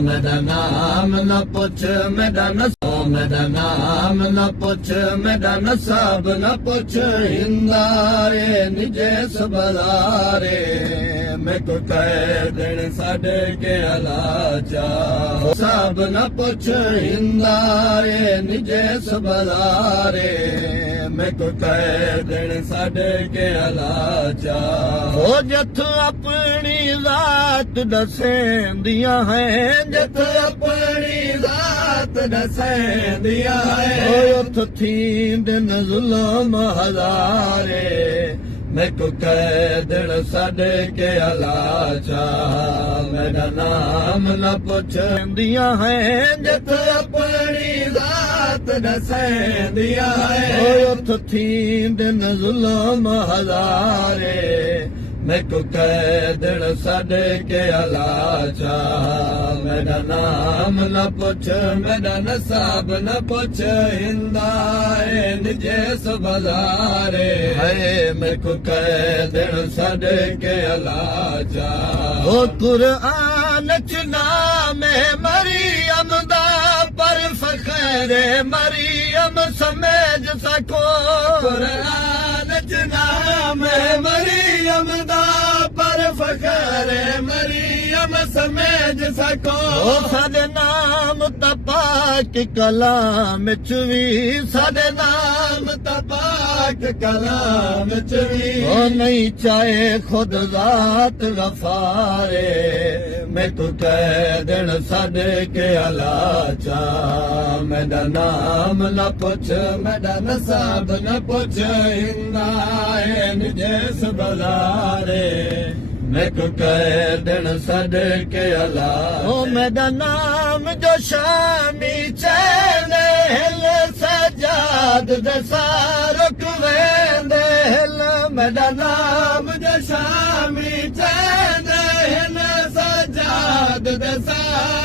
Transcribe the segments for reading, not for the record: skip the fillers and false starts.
मेरा नाम न पुछ मेरा मेरा नाम न पुछ मेरा नसाब न पुछ हिंदारे निजे सबलारे मैं को कह दिन साडे के अलाचा साब न पुछ हिंदारे निजे सबलारे मैं को कह दिन साडे के अलाचा हो जथ अपनी रात दसेंदिया है जथ अपनी रात दसेंदिया है उठ थी दिन जुल्म हजारे मैं को कह दिन साडे के अलाचा मेरा नाम न पुछंदिया है जथ अपनी रात दसेंदिया है उठ थी दिन जुल्म हजारे मैं को कह दिन साडे के अलाचा मेरा नाम न पुछ मेरा नसाब न पुछ हिंदाए निजे सबलारे है मैं को कह दिन साडे के अलाचा ओ कुरान च नाम मरियम दा पर फखर मरियम समझ सको कुरान च नाम मरियम दा पर फखर मरियम समझ सको साडे नाम तपाक कलाम च भी साडे नाम तपाक कलाम च भी ओ नहीं चाहे खुद जात गफारे मैं तो कह दिन साडे के अलाचा मेरा नाम न पुछ मेरा नसाब न पुछ हिंदाए निजे सबलारे मैं को कह दिन साडे के अला ओ मेरा नाम जो शामी चैन हिल सजाद दसा रुक वेंदे हिल मेरा नाम जो शामी चैन हिल सजाद दसा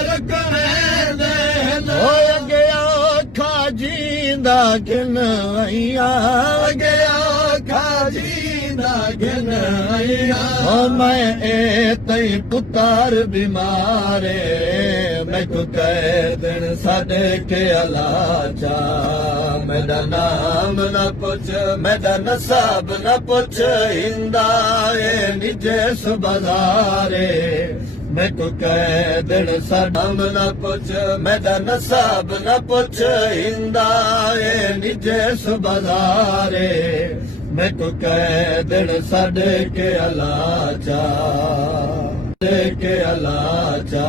रुक वेंदे हिल ओ गया खा जींदा गिन आइया गया खा जींदा गिन आइया ओ मैं ए तई पुतार बीमारे मैं को कह दिन साडे के अलाचा मेरा नाम न पुछ मेरा नसाब न पुछ हिंदाए निजे सबलारे मैं को कह दिन साडम न पुछ मेरा नसाब न पुछ हिंदाए निजे सबलारे मैं को कह दिन साडे के अलाचा के अलाचा